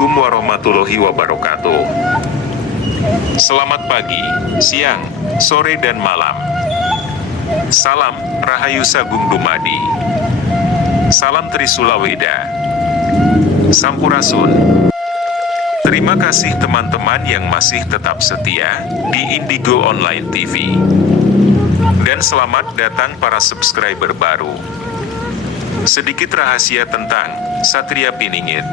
Assalamualaikum warahmatullahi wabarakatuh. Selamat pagi, siang, sore dan malam. Salam Rahayu Sagung Dumadi. Salam Trisula Weda. Sampurasun. Terima kasih teman-teman yang masih tetap setia di Indigo Online TV. Dan selamat datang para subscriber baru. Sedikit rahasia tentang Satria Piningit.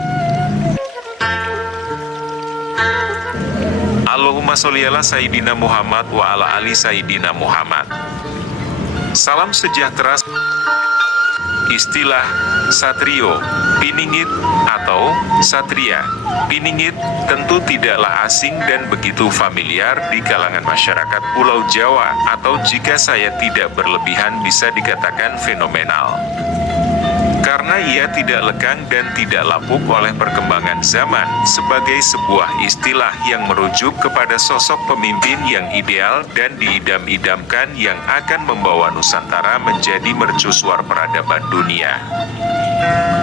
Allahumma sholli ala Sayyidina Muhammad wa ala ali Sayyidina Muhammad. Salam sejahtera. Istilah Satrio Piningit atau Satria Piningit tentu tidaklah asing dan begitu familiar di kalangan masyarakat Pulau Jawa, atau jika saya tidak berlebihan bisa dikatakan fenomenal. Karena ia tidak lekang dan tidak lapuk oleh perkembangan zaman, sebagai sebuah istilah yang merujuk kepada sosok pemimpin yang ideal dan diidam-idamkan yang akan membawa Nusantara menjadi mercusuar peradaban dunia.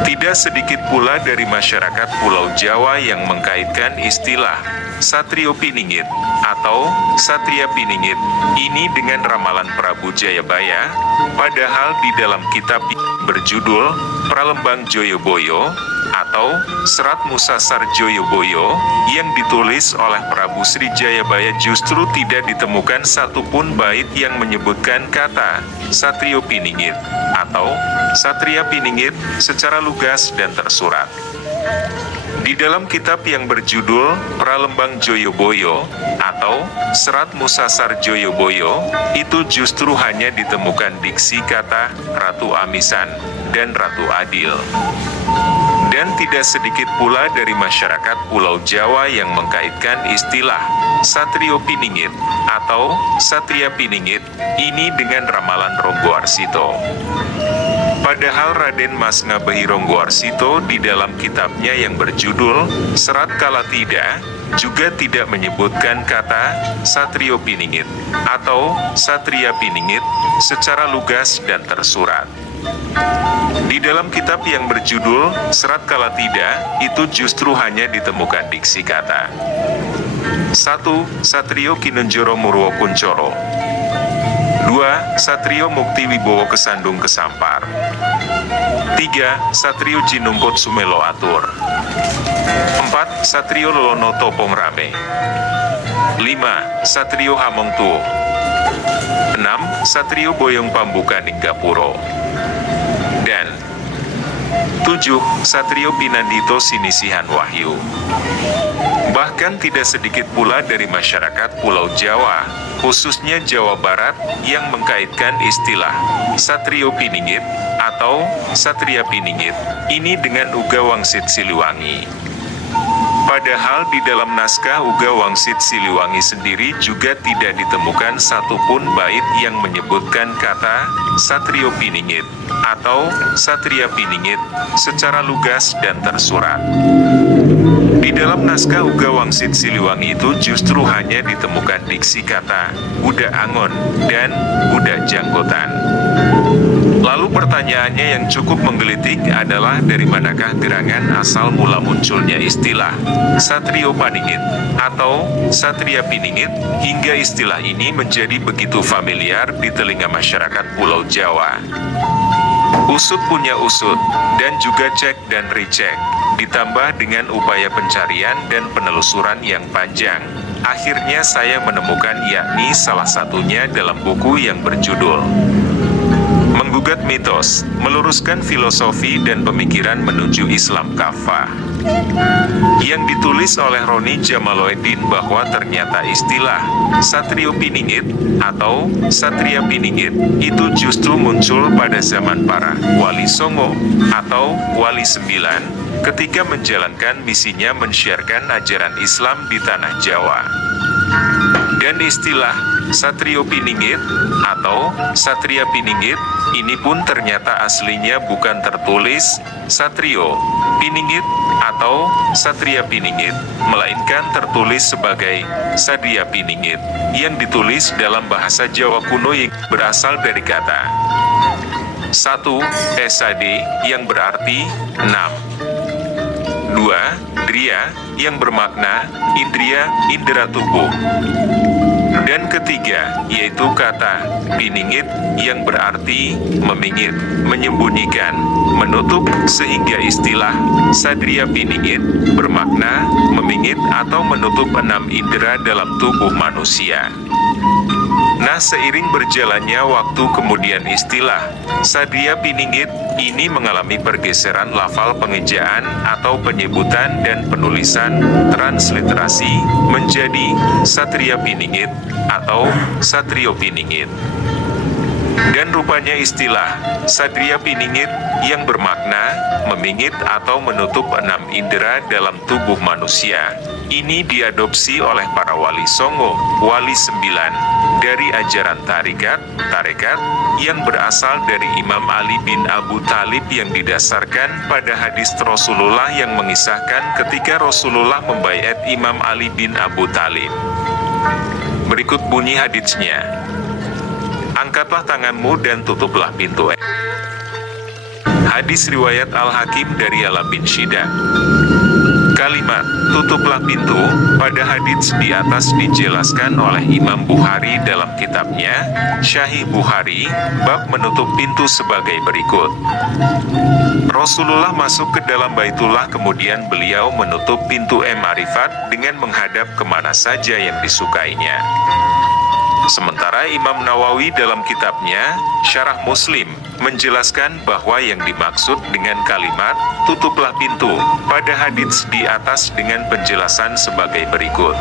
Tidak sedikit pula dari masyarakat Pulau Jawa yang mengkaitkan istilah Satrio Piningit atau Satria Piningit ini dengan ramalan Prabu Jayabaya, padahal di dalam kitab berjudul Pralembang Joyoboyo atau Serat Musasar Joyoboyo yang ditulis oleh Prabu Sri Jayabaya justru tidak ditemukan satupun bait yang menyebutkan kata Satrio Piningit atau Satria Piningit secara lugas dan tersurat. Di dalam kitab yang berjudul Pralembang Joyoboyo atau Serat Musasar Joyoboyo, itu justru hanya ditemukan diksi kata Ratu Amisan dan Ratu Adil. Dan tidak sedikit pula dari masyarakat Pulau Jawa yang mengkaitkan istilah Satrio Piningit atau Satria Piningit ini dengan ramalan Ronggo Arsito. Padahal Raden Mas Ngabehi Ronggo Arsito di dalam kitabnya yang berjudul Serat Kalatida juga tidak menyebutkan kata Satrio Piningit atau Satria Piningit secara lugas dan tersurat. Di dalam kitab yang berjudul Serat Kalatida itu justru hanya ditemukan diksi kata 1. Satrio Kinenjoro Murwo Kuncoro. 2. Satrio Mukti Wibowo Kesandung Kesampar. 3. Satrio Jinumput Sumelo Atur. 4. Satrio Lolono Topong Rame. 5. Satrio Hamongtuo. 6. Satrio Boyong Pambuka Ninggapuro. Dan 7. Satrio Pinandito Sinisihan Wahyu. Bahkan tidak sedikit pula dari masyarakat Pulau Jawa, khususnya Jawa Barat, yang mengkaitkan istilah Satrio Piningit atau Satria Piningit ini dengan Uga Wangsit Siliwangi. Padahal di dalam naskah Uga Wangsit Siliwangi sendiri juga tidak ditemukan satupun bait yang menyebutkan kata Satrio Piningit atau Satria Piningit secara lugas dan tersurat. Di dalam naskah Uga Wangsit Siliwangi itu justru hanya ditemukan diksi kata Budak Angon dan Budak Janggotan. Lalu pertanyaannya yang cukup menggelitik adalah dari manakah gerangan asal mula munculnya istilah Satrio Piningit atau Satria Piningit hingga istilah ini menjadi begitu familiar di telinga masyarakat Pulau Jawa. Usut punya usut, dan juga cek dan recheck, ditambah dengan upaya pencarian dan penelusuran yang panjang. Akhirnya saya menemukan yakni salah satunya dalam buku yang berjudul Menggugat Mitos, Meluruskan Filosofi dan Pemikiran Menuju Islam Kafah, yang ditulis oleh Roni Jamaloedin, bahwa ternyata istilah Satrio Piningit atau Satria Piningit itu justru muncul pada zaman para Wali Songo atau Wali Sembilan ketika menjalankan misinya mensiarkan ajaran Islam di tanah Jawa. Dan istilah Satrio Piningit atau Satria Piningit ini pun ternyata aslinya bukan tertulis Satrio Piningit atau Satria Piningit, melainkan tertulis sebagai Sadia Piningit yang ditulis dalam bahasa Jawa kuno yang berasal dari kata 1. SAD yang berarti 6. 2. Dria, yang bermakna indria, indera tubuh. Dan ketiga, yaitu kata piningit, yang berarti memingit, menyembunyikan, menutup, sehingga istilah Satria Piningit bermakna memingit atau menutup 6 indera dalam tubuh manusia. Nah, seiring berjalannya waktu kemudian istilah Satria Piningit ini mengalami pergeseran lafal pengejaan atau penyebutan dan penulisan transliterasi menjadi Satria Piningit atau Satrio Piningit. Dan rupanya istilah Satria Piningit yang bermakna memingit atau menutup 6 indera dalam tubuh manusia ini diadopsi oleh para wali songo, wali 9 dari ajaran tarekat yang berasal dari Imam Ali bin Abu Thalib yang didasarkan pada hadis Rasulullah yang mengisahkan ketika Rasulullah membaiat Imam Ali bin Abu Thalib. Berikut bunyi hadisnya. Angkatlah tanganmu dan tutuplah pintu. Hadis riwayat Al-Hakim dari Ala bin Shida. Kalimat tutuplah pintu pada hadits di atas dijelaskan oleh Imam Bukhari dalam kitabnya Syahih Bukhari bab menutup pintu sebagai berikut. Rasulullah masuk ke dalam Baitullah, kemudian beliau menutup pintu Ma'rifat dengan menghadap kemana saja yang disukainya. Sementara Imam Nawawi dalam kitabnya Syarah Muslim menjelaskan bahwa yang dimaksud dengan kalimat tutuplah pintu pada hadits di atas dengan penjelasan sebagai berikut.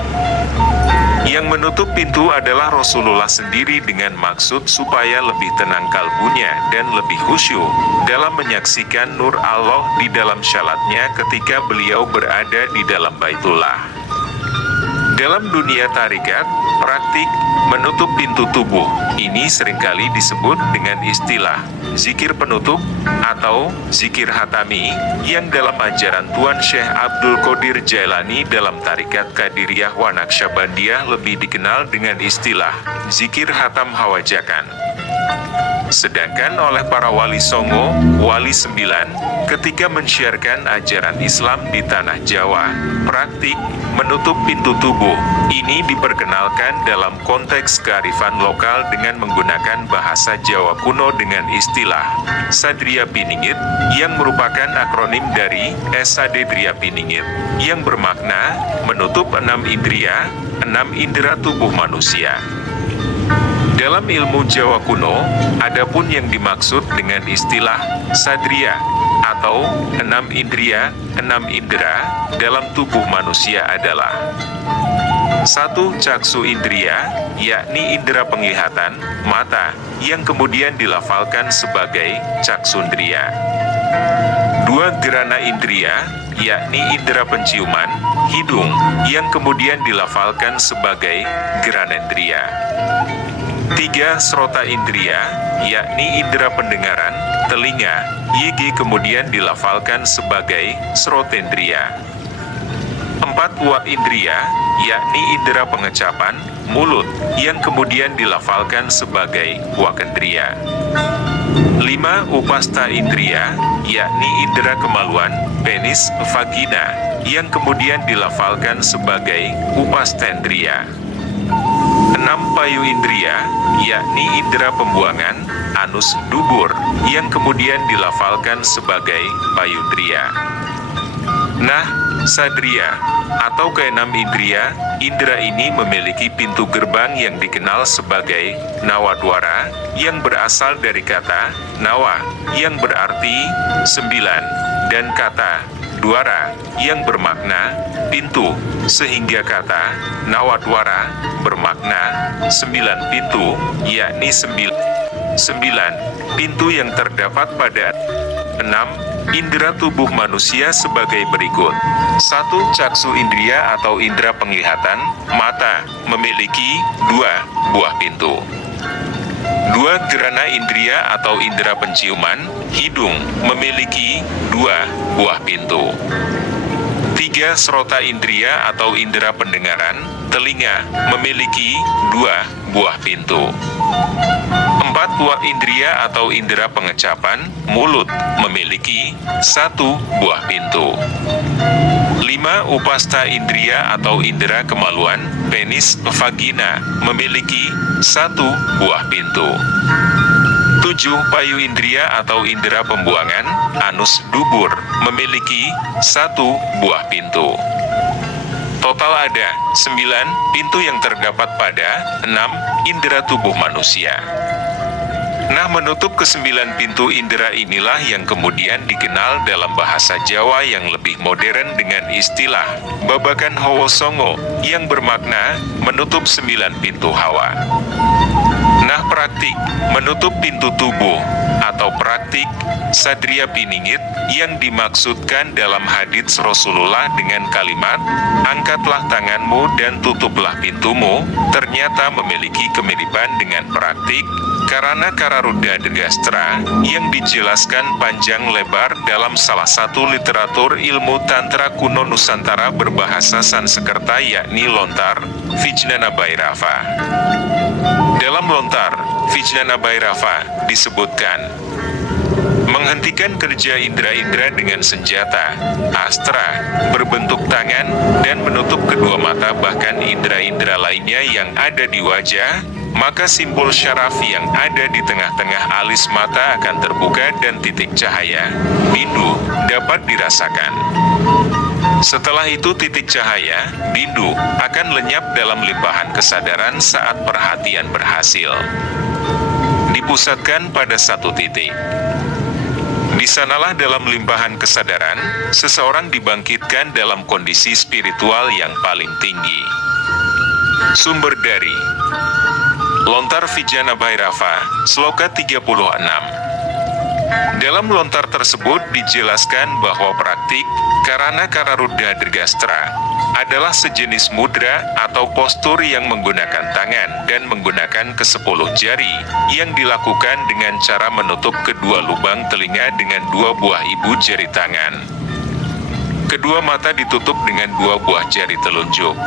Yang menutup pintu adalah Rasulullah sendiri dengan maksud supaya lebih tenang kalbunya dan lebih khusyuk dalam menyaksikan nur Allah di dalam syalatnya ketika beliau berada di dalam Baitullah. Dalam dunia tarikat, praktik menutup pintu tubuh ini seringkali disebut dengan istilah zikir penutup atau zikir hatami yang dalam ajaran Tuan Syekh Abdul Qadir Jailani dalam tarikat Qadiriyah wa Naqsyabandiyah lebih dikenal dengan istilah zikir hatam hawajakan. Sedangkan oleh para wali songo, wali 9, ketika mensyiarkan ajaran Islam di tanah Jawa, praktik menutup pintu tubuh ini diperkenalkan dalam konteks kearifan lokal dengan menggunakan bahasa Jawa kuno dengan istilah Satria Piningit yang merupakan akronim dari Satria Piningit yang bermakna menutup 6 indria, 6 indera tubuh manusia. Dalam ilmu Jawa kuno, adapun yang dimaksud dengan istilah satria atau 6 indria, 6 indera dalam tubuh manusia adalah 1. Caksu indria, yakni indera penglihatan, mata, yang kemudian dilafalkan sebagai caksundria. 2. Gerana indria, yakni indera penciuman, hidung, yang kemudian dilafalkan sebagai geranendria. 3. Srota indria, yakni indera pendengaran, telinga, yg kemudian dilafalkan sebagai srotendria. 4. Wa indria, yakni indera pengecapan, mulut, yang kemudian dilafalkan sebagai wakendria. 5. Upasta indria, yakni indera kemaluan, penis, vagina, yang kemudian dilafalkan sebagai upastendria. 6. Payu indria, yakni indera pembuangan, anus, dubur, yang kemudian dilafalkan sebagai payundria. Nah, sadria, atau keenam indria, indera ini memiliki pintu gerbang yang dikenal sebagai nawadwara, yang berasal dari kata nawa, yang berarti 9, dan kata dwara, yang bermakna pintu, sehingga kata nawadwara bermakna 9 pintu, yakni 9 pintu yang terdapat pada 6 indera tubuh manusia sebagai berikut. 1. Caksu indria atau indera penglihatan, mata, memiliki 2 buah pintu. 2. Gerana indria atau indera penciuman, hidung, memiliki 2 buah pintu. 3. Srota indria atau indera pendengaran, telinga, memiliki 2 buah pintu. 4. 4. Wa indriya atau indera pengecapan, mulut, memiliki 1 buah pintu. 5. Upasta indriya atau indera kemaluan, penis, vagina, memiliki 1 buah pintu. 7. Payu indriya atau indera pembuangan, anus, dubur, memiliki 1 buah pintu. Total ada 9 pintu yang terdapat pada 6 indera tubuh manusia. Nah, menutup ke-9 pintu indera inilah yang kemudian dikenal dalam bahasa Jawa yang lebih modern dengan istilah babakan hawa songo, yang bermakna menutup 9 pintu hawa. Nah, praktik menutup pintu tubuh atau praktik Satria Piningit yang dimaksudkan dalam hadits Rasulullah dengan kalimat angkatlah tanganmu dan tutuplah pintumu, ternyata memiliki kemiripan dengan praktik Karana Kararuda Degastra yang dijelaskan panjang lebar dalam salah satu literatur ilmu Tantra kuno Nusantara berbahasa Sanskerta, yakni Lontar Vijnana Bhairava. Dalam Lontar Vijnana Bhairava disebutkan menghentikan kerja indera-indera dengan senjata astra berbentuk tangan dan menutup kedua mata bahkan indera-indera lainnya yang ada di wajah, maka simbol syaraf yang ada di tengah-tengah alis mata akan terbuka dan titik cahaya bindu dapat dirasakan. Setelah itu titik cahaya bindu akan lenyap dalam limpahan kesadaran saat perhatian berhasil dipusatkan pada satu titik. Di sanalah dalam limpahan kesadaran, seseorang dibangkitkan dalam kondisi spiritual yang paling tinggi. Sumber dari Lontar Vijnana Bhairava, Sloka 36. Dalam lontar tersebut dijelaskan bahwa praktik Karana Kararuda Dirgastra adalah sejenis mudra atau postur yang menggunakan tangan dan menggunakan ke-10 jari yang dilakukan dengan cara menutup kedua lubang telinga dengan 2 buah ibu jari tangan. Kedua mata ditutup dengan 2 buah jari telunjuk.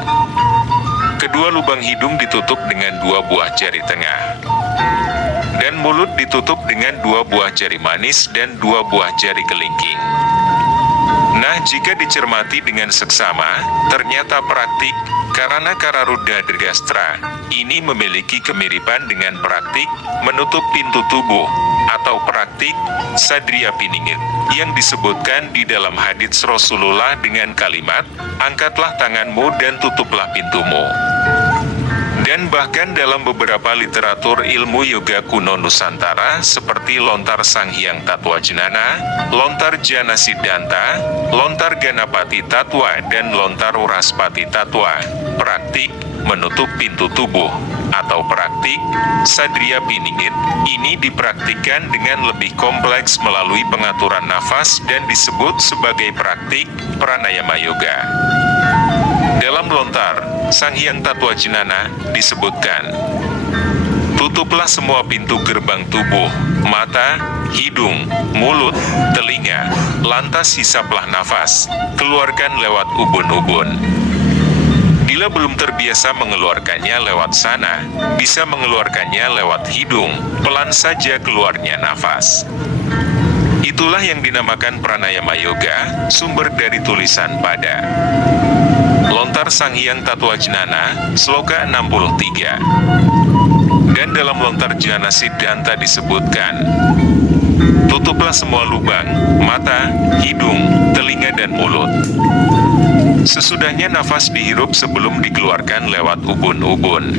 Kedua lubang hidung ditutup dengan 2 buah jari tengah. Dan mulut ditutup dengan 2 buah jari manis dan 2 buah jari kelingking. Nah, jika dicermati dengan seksama, ternyata praktik Karana Kararuda Dirgastra ini memiliki kemiripan dengan praktik menutup pintu tubuh atau praktik Satria Piningit yang disebutkan di dalam hadits Rasulullah dengan kalimat angkatlah tanganmu dan tutuplah pintumu. Dan bahkan dalam beberapa literatur ilmu yoga kuno Nusantara seperti Lontar Sanghyang Tatwajnana, Lontar Jana Siddhanta, Lontar Ganapati Tatwa, dan Lontar Uraspati Tatwa, praktik menutup pintu tubuh atau praktik Satria Piningit ini dipraktikkan dengan lebih kompleks melalui pengaturan nafas dan disebut sebagai praktik pranayama yoga. Dalam Lontar Sanghyang Tatwajnana disebutkan, tutuplah semua pintu gerbang tubuh, mata, hidung, mulut, telinga, lantas hisaplah nafas, keluarkan lewat ubun-ubun. Bila belum terbiasa mengeluarkannya lewat sana, bisa mengeluarkannya lewat hidung, pelan saja keluarnya nafas. Itulah yang dinamakan pranayama yoga, sumber dari tulisan pada Lontar Sanghyang Tatwajnana, Sloka 63. Dan dalam Lontar Jana Siddhanta disebutkan, tutuplah semua lubang, mata, hidung, telinga dan mulut. Sesudahnya nafas dihirup sebelum dikeluarkan lewat ubun-ubun.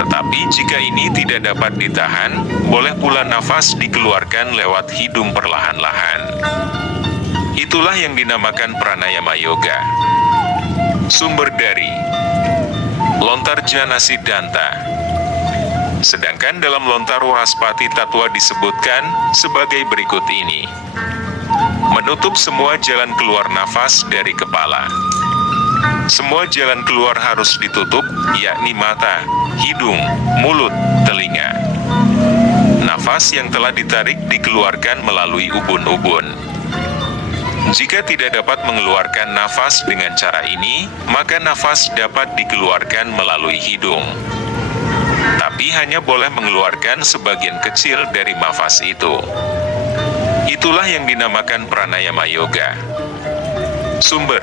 Tetapi jika ini tidak dapat ditahan, boleh pula nafas dikeluarkan lewat hidung perlahan-lahan. Itulah yang dinamakan pranayama yoga. Sumber dari Lontar Jana Siddhanta. Sedangkan dalam Lontar Uraspati Tatwa disebutkan sebagai berikut ini. Menutup semua jalan keluar nafas dari kepala. Semua jalan keluar harus ditutup, yakni mata, hidung, mulut, telinga. Nafas yang telah ditarik dikeluarkan melalui ubun-ubun. Jika tidak dapat mengeluarkan nafas dengan cara ini, maka nafas dapat dikeluarkan melalui hidung. Tapi tapi hanya boleh mengeluarkan sebagian kecil dari nafas itu. Itulah yang dinamakan pranayama yoga. Sumber: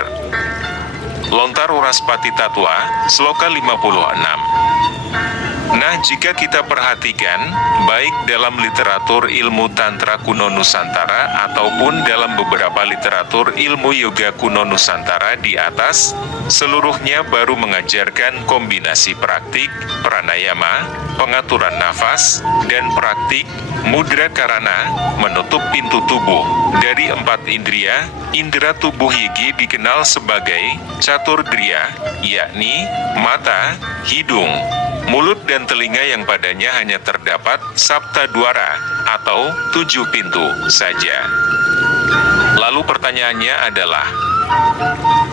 Lontar Uraspati Tattwa, Sloka 56. Nah, jika kita perhatikan, baik dalam literatur ilmu Tantra kuno Nusantara ataupun dalam beberapa literatur ilmu yoga kuno Nusantara di atas, seluruhnya baru mengajarkan kombinasi praktik, pranayama, pengaturan nafas, dan praktik, mudra karana, menutup pintu tubuh. Dari 4 indria, indera tubuh Yigi dikenal sebagai Caturdriya, yakni mata, hidung, mulut dan telinga yang padanya hanya terdapat Saptadwara atau 7 pintu saja. Lalu pertanyaannya adalah,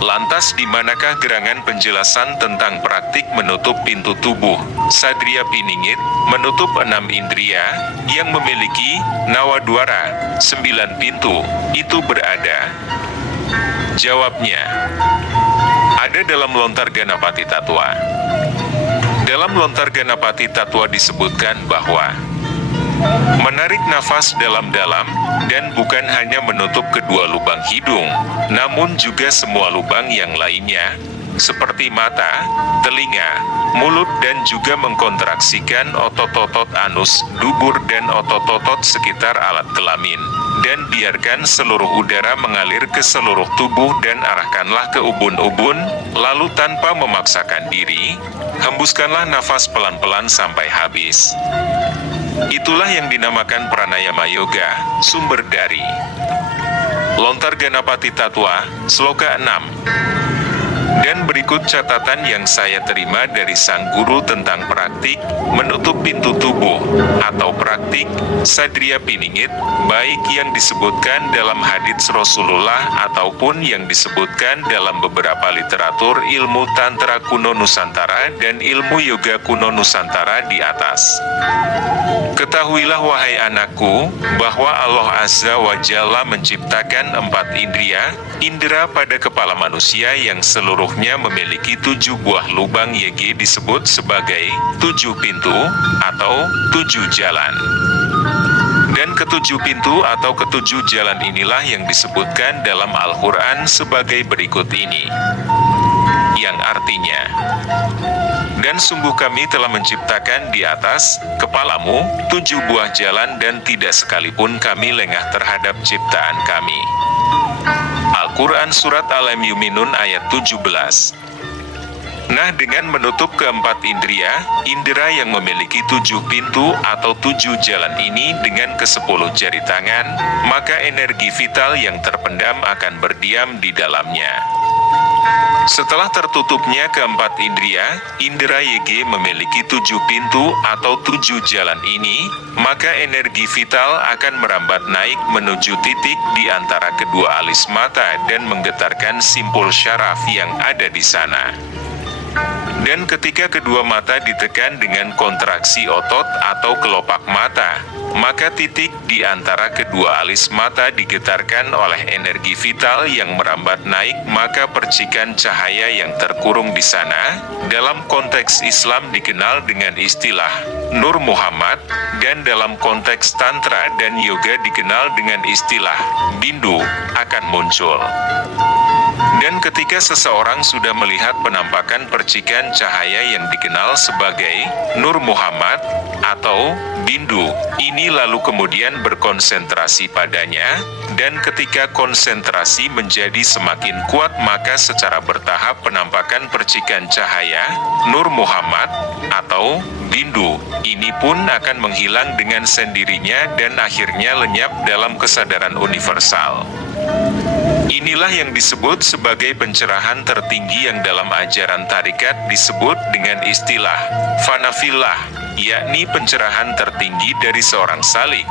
lantas di manakah gerangan penjelasan tentang praktik menutup pintu tubuh Sadriya Piningit, menutup 6 indria yang memiliki Nawadwara 9 pintu itu berada? Jawabnya, ada dalam Lontar Ganapati Tattwa. Dalam Lontar Ganapati Tattwa disebutkan bahwa menarik nafas dalam-dalam, dan bukan hanya menutup kedua lubang hidung, namun juga semua lubang yang lainnya, seperti mata, telinga, mulut dan juga mengkontraksikan otot-otot anus, dubur dan otot-otot sekitar alat kelamin. Dan biarkan seluruh udara mengalir ke seluruh tubuh dan arahkanlah ke ubun-ubun, lalu tanpa memaksakan diri, hembuskanlah nafas pelan-pelan sampai habis. Itulah yang dinamakan pranayama yoga, sumber dari Lontar Ganapati Tattwa, Sloka 6. Dan berikut catatan yang saya terima dari sang guru tentang praktik menutup pintu tubuh atau praktik Sadriya Piningit, baik yang disebutkan dalam hadits Rasulullah ataupun yang disebutkan dalam beberapa literatur ilmu Tantra kuno Nusantara dan ilmu yoga kuno Nusantara di atas. Ketahuilah wahai anakku, bahwa Allah Azza wa Jalla menciptakan 4 indera pada kepala manusia yang seluruhnya memiliki 7 buah lubang Yegi disebut sebagai 7 pintu atau 7 jalan. Dan ketujuh pintu atau ketujuh jalan inilah yang disebutkan dalam Al-Quran sebagai berikut ini. Yang artinya, dan sungguh kami telah menciptakan di atas kepalamu 7 buah jalan dan tidak sekalipun kami lengah terhadap ciptaan kami. Al-Quran Surat Al-Mu'minun ayat 17. Nah, dengan menutup keempat indera yang memiliki 7 pintu atau 7 jalan ini dengan ke-10 jari tangan, maka energi vital yang terpendam akan berdiam di dalamnya. Setelah tertutupnya keempat indera Yegi memiliki 7 pintu atau 7 jalan ini, maka energi vital akan merambat naik menuju titik di antara kedua alis mata dan menggetarkan simpul syaraf yang ada di sana. Dan ketika kedua mata ditekan dengan kontraksi otot atau kelopak mata, maka titik di antara kedua alis mata digetarkan oleh energi vital yang merambat naik, maka percikan cahaya yang terkurung di sana, dalam konteks Islam dikenal dengan istilah Nur Muhammad, dan dalam konteks Tantra dan Yoga dikenal dengan istilah Bindu, akan muncul. Dan ketika seseorang sudah melihat penampakan percikan cahaya yang dikenal sebagai Nur Muhammad atau Bindu, ini lalu kemudian berkonsentrasi padanya, dan ketika konsentrasi menjadi semakin kuat maka secara bertahap penampakan percikan cahaya Nur Muhammad atau Bindu ini pun akan menghilang dengan sendirinya dan akhirnya lenyap dalam kesadaran universal. Inilah yang disebut sebagai pencerahan tertinggi yang dalam ajaran tarikat disebut dengan istilah fanafillah, yakni pencerahan tertinggi dari seorang salik,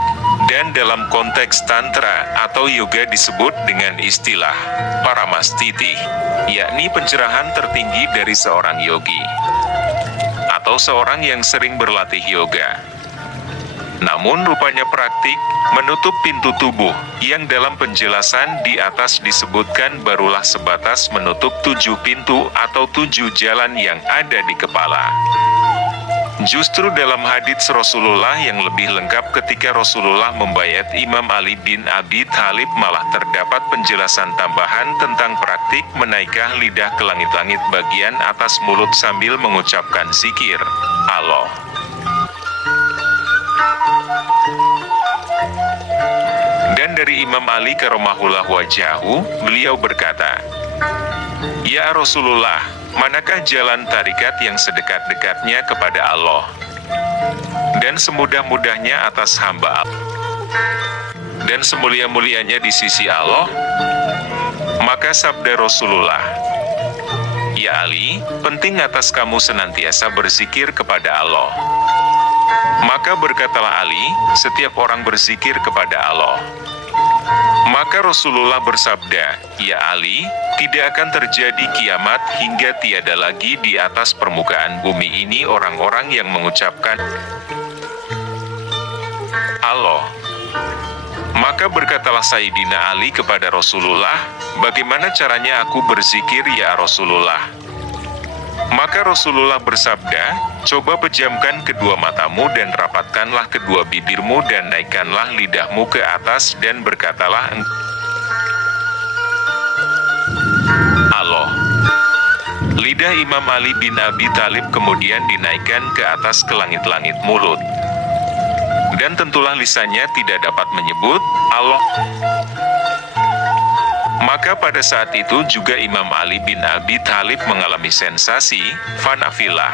dan dalam konteks tantra atau yoga disebut dengan istilah paramastiti, yakni pencerahan tertinggi dari seorang yogi atau seorang yang sering berlatih yoga. Namun rupanya praktik menutup pintu tubuh yang dalam penjelasan di atas disebutkan barulah sebatas menutup 7 pintu atau 7 jalan yang ada di kepala. Justru dalam hadits Rasulullah yang lebih lengkap ketika Rasulullah membaiat Imam Ali bin Abi Thalib malah terdapat penjelasan tambahan tentang praktik menaikkan lidah ke langit-langit bagian atas mulut sambil mengucapkan zikir Allah. Dan dari Imam Ali karomahullah wajahu, beliau berkata, "Ya Rasulullah, manakah jalan tarikat yang sedekat-dekatnya kepada Allah dan semudah-mudahnya atas hamba Allah dan semulia-mulianya di sisi Allah?" Maka sabda Rasulullah, "Ya Ali, penting atas kamu senantiasa berzikir kepada Allah." Maka berkatalah Ali, "Setiap orang berzikir kepada Allah." Maka Rasulullah bersabda, "Ya Ali, tidak akan terjadi kiamat hingga tiada lagi di atas permukaan bumi ini orang-orang yang mengucapkan Allah." Maka berkatalah Sayyidina Ali kepada Rasulullah, "Bagaimana caranya aku berzikir ya Rasulullah?" Maka Rasulullah bersabda, "Coba pejamkan kedua matamu dan rapatkanlah kedua bibirmu dan naikkanlah lidahmu ke atas dan berkatalah Allah." Lidah Imam Ali bin Abi Thalib kemudian dinaikkan ke atas ke langit-langit mulut. Dan tentulah lisannya tidak dapat menyebut Allah. Maka pada saat itu juga Imam Ali bin Abi Thalib mengalami sensasi, fanafilah.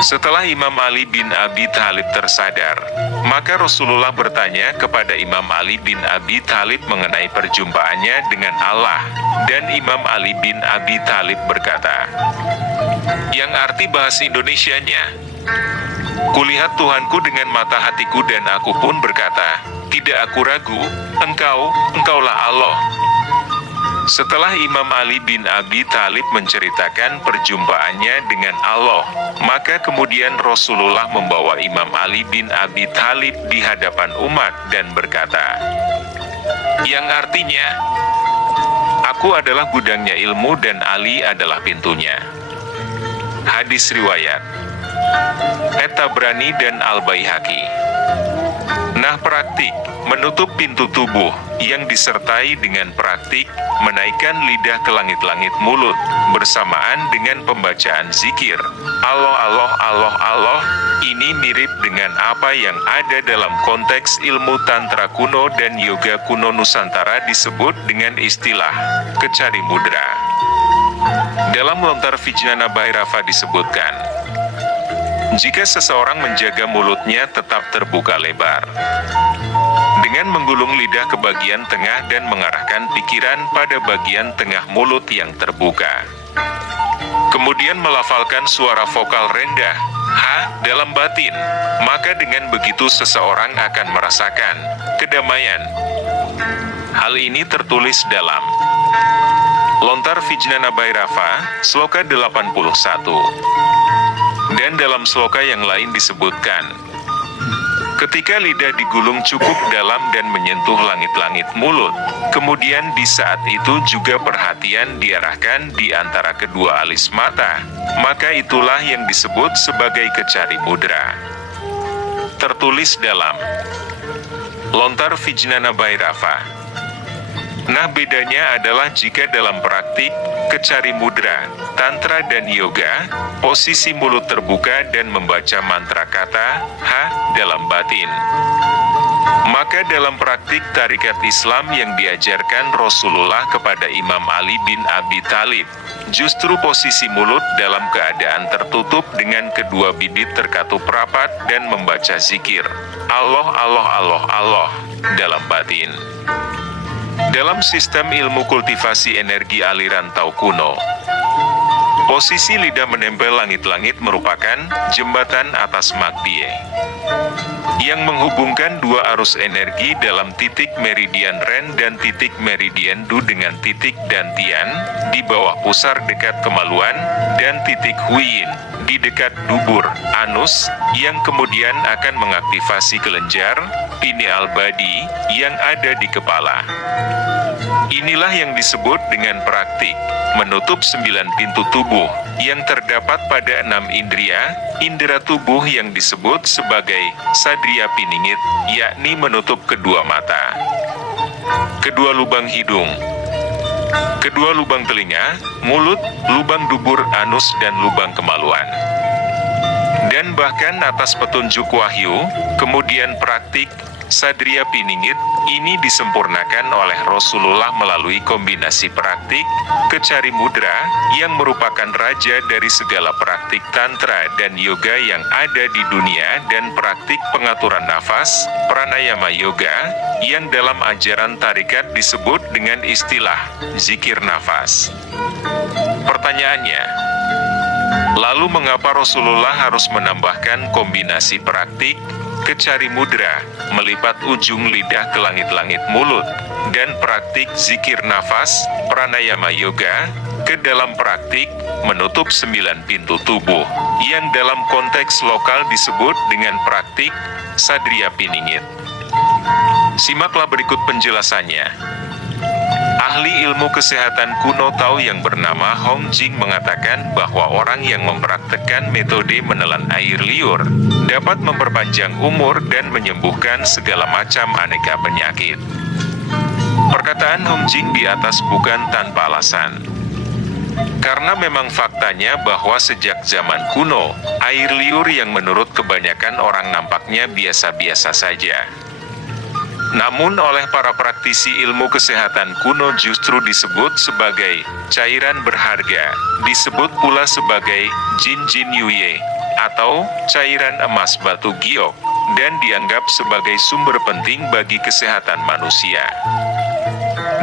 Setelah Imam Ali bin Abi Thalib tersadar, maka Rasulullah bertanya kepada Imam Ali bin Abi Thalib mengenai perjumpaannya dengan Allah, dan Imam Ali bin Abi Thalib berkata, yang arti bahasa Indonesianya, "Kulihat Tuhanku dengan mata hatiku dan aku pun berkata, tidak aku ragu, engkaulah Allah." Setelah Imam Ali bin Abi Thalib menceritakan perjumpaannya dengan Allah, maka kemudian Rasulullah membawa Imam Ali bin Abi Thalib di hadapan umat dan berkata, yang artinya, "Aku adalah gudangnya ilmu dan Ali adalah pintunya." Hadis riwayat At-Tabrani dan Al-Baihaqi. Nah, praktik menutup pintu tubuh yang disertai dengan praktik menaikkan lidah ke langit-langit mulut bersamaan dengan pembacaan zikir Allah Allah Allah Allah, ini mirip dengan apa yang ada dalam konteks ilmu tantra kuno dan yoga kuno Nusantara disebut dengan istilah kecari mudra. Dalam lontar Vijnana Bhairava disebutkan, jika seseorang menjaga mulutnya tetap terbuka lebar, dengan menggulung lidah ke bagian tengah dan mengarahkan pikiran pada bagian tengah mulut yang terbuka, kemudian melafalkan suara vokal rendah, ha, dalam batin, maka dengan begitu seseorang akan merasakan kedamaian. Hal ini tertulis dalam Lontar Vijnana Bhairava, Sloka 81. Dan dalam sloka yang lain disebutkan, ketika lidah digulung cukup dalam dan menyentuh langit-langit mulut, kemudian di saat itu juga perhatian diarahkan di antara kedua alis mata, maka itulah yang disebut sebagai kecari mudra. Tertulis dalam Lontar Vijnana Bhairava. Nah, bedanya adalah jika dalam praktik kecari mudra, tantra dan yoga, posisi mulut terbuka dan membaca mantra kata ha dalam batin. Maka dalam praktik tarikat Islam yang diajarkan Rasulullah kepada Imam Ali bin Abi Thalib, justru posisi mulut dalam keadaan tertutup dengan kedua bibir terkatup rapat dan membaca zikir Allah Allah Allah Allah dalam batin. Dalam sistem ilmu kultivasi energi aliran Tao kuno, posisi lidah menempel langit-langit merupakan jembatan atas Magdie yang menghubungkan dua arus energi dalam titik meridian Ren dan titik meridian Du dengan titik Dantian di bawah pusar dekat kemaluan dan titik Huyin di dekat dubur anus yang kemudian akan mengaktifasi kelenjar pineal body yang ada di kepala. Inilah yang disebut dengan praktik menutup 9 pintu tubuh yang terdapat pada 6 indera tubuh yang disebut sebagai sadriya piningit, yakni menutup kedua mata, kedua lubang hidung, kedua lubang telinga, mulut, lubang dubur, anus, dan lubang kemaluan. Dan bahkan atas petunjuk wahyu, kemudian praktik sadriya piningit ini disempurnakan oleh Rasulullah melalui kombinasi praktik kecari mudra yang merupakan raja dari segala praktik tantra dan yoga yang ada di dunia, dan praktik pengaturan nafas pranayama yoga yang dalam ajaran tarikat disebut dengan istilah zikir nafas. Pertanyaannya, lalu mengapa Rasulullah harus menambahkan kombinasi praktik kecari mudra, melipat ujung lidah ke langit-langit mulut, dan praktik zikir nafas pranayama yoga ke dalam praktik menutup 9 pintu tubuh yang dalam konteks lokal disebut dengan praktik sadriya piningit? Simaklah berikut penjelasannya. Ahli ilmu kesehatan kuno Tao yang bernama Hong Jing mengatakan bahwa orang yang mempraktekkan metode menelan air liur dapat memperpanjang umur dan menyembuhkan segala macam aneka penyakit. Perkataan Hong Jing di atas bukan tanpa alasan. Karena memang faktanya bahwa sejak zaman kuno, air liur yang menurut kebanyakan orang nampaknya biasa-biasa saja, namun oleh para praktisi ilmu kesehatan kuno justru disebut sebagai cairan berharga, disebut pula sebagai jin yuye, atau cairan emas batu giok, dan dianggap sebagai sumber penting bagi kesehatan manusia.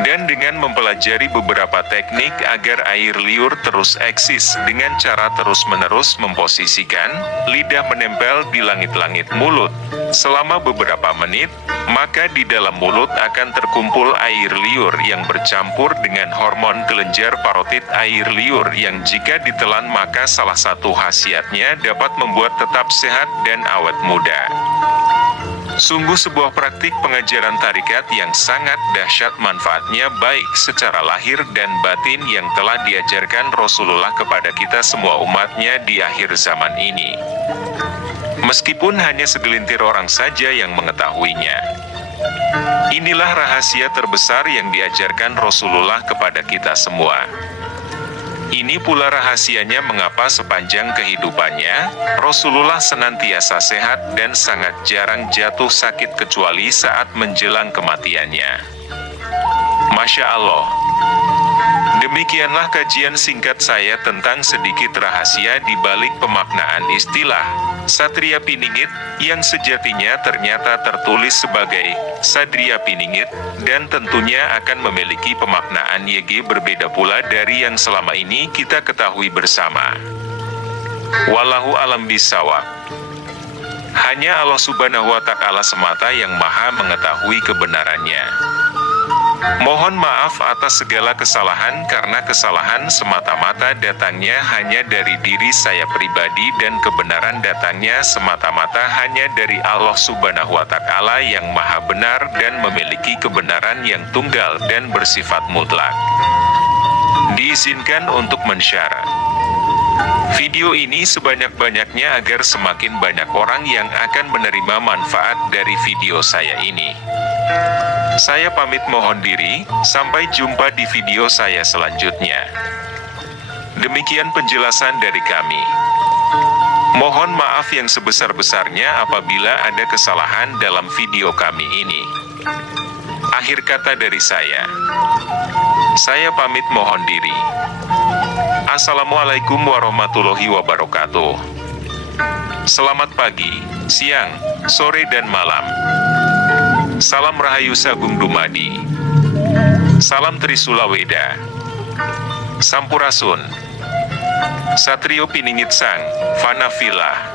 Dan dengan mempelajari beberapa teknik agar air liur terus eksis dengan cara terus-menerus memposisikan lidah menempel di langit-langit mulut selama beberapa menit, maka di dalam mulut akan terkumpul air liur yang bercampur dengan hormon kelenjar parotid air liur yang jika ditelan maka salah satu khasiatnya dapat membuat tetap sehat dan awet muda. Sungguh sebuah praktik pengajaran tarikat yang sangat dahsyat, manfaatnya baik secara lahir dan batin yang telah diajarkan Rasulullah kepada kita semua umatnya di akhir zaman ini. Meskipun hanya segelintir orang saja yang mengetahuinya. Inilah rahasia terbesar yang diajarkan Rasulullah kepada kita semua. Ini pula rahasianya mengapa sepanjang kehidupannya, Rasulullah senantiasa sehat dan sangat jarang jatuh sakit kecuali saat menjelang kematiannya. Masya Allah. Demikianlah kajian singkat saya tentang sedikit rahasia di balik pemaknaan istilah Satria Piningit, yang sejatinya ternyata tertulis sebagai Sadriya Piningit, dan tentunya akan memiliki pemaknaan YG berbeda pula dari yang selama ini kita ketahui bersama. Wallahu alam bisawab. Hanya Allah Subhanahu wa Ta'ala semata yang maha mengetahui kebenarannya. Mohon maaf atas segala kesalahan karena kesalahan semata-mata datangnya hanya dari diri saya pribadi dan kebenaran datangnya semata-mata hanya dari Allah Subhanahu wa Ta'ala yang maha benar dan memiliki kebenaran yang tunggal dan bersifat mutlak. Diizinkan untuk men-share video ini sebanyak-banyaknya agar semakin banyak orang yang akan menerima manfaat dari video saya ini. Saya pamit mohon diri, sampai jumpa di video saya selanjutnya. Demikian penjelasan dari kami. Mohon maaf yang sebesar-besarnya apabila ada kesalahan dalam video kami ini. Akhir kata dari saya pamit mohon diri. Assalamualaikum warahmatullahi wabarakatuh. Selamat pagi, siang, sore dan malam. Salam Rahayu Sagung Dumadi. Salam Trisula Weda. Sampurasun. Satrio Piningit Sang, Vanavilla.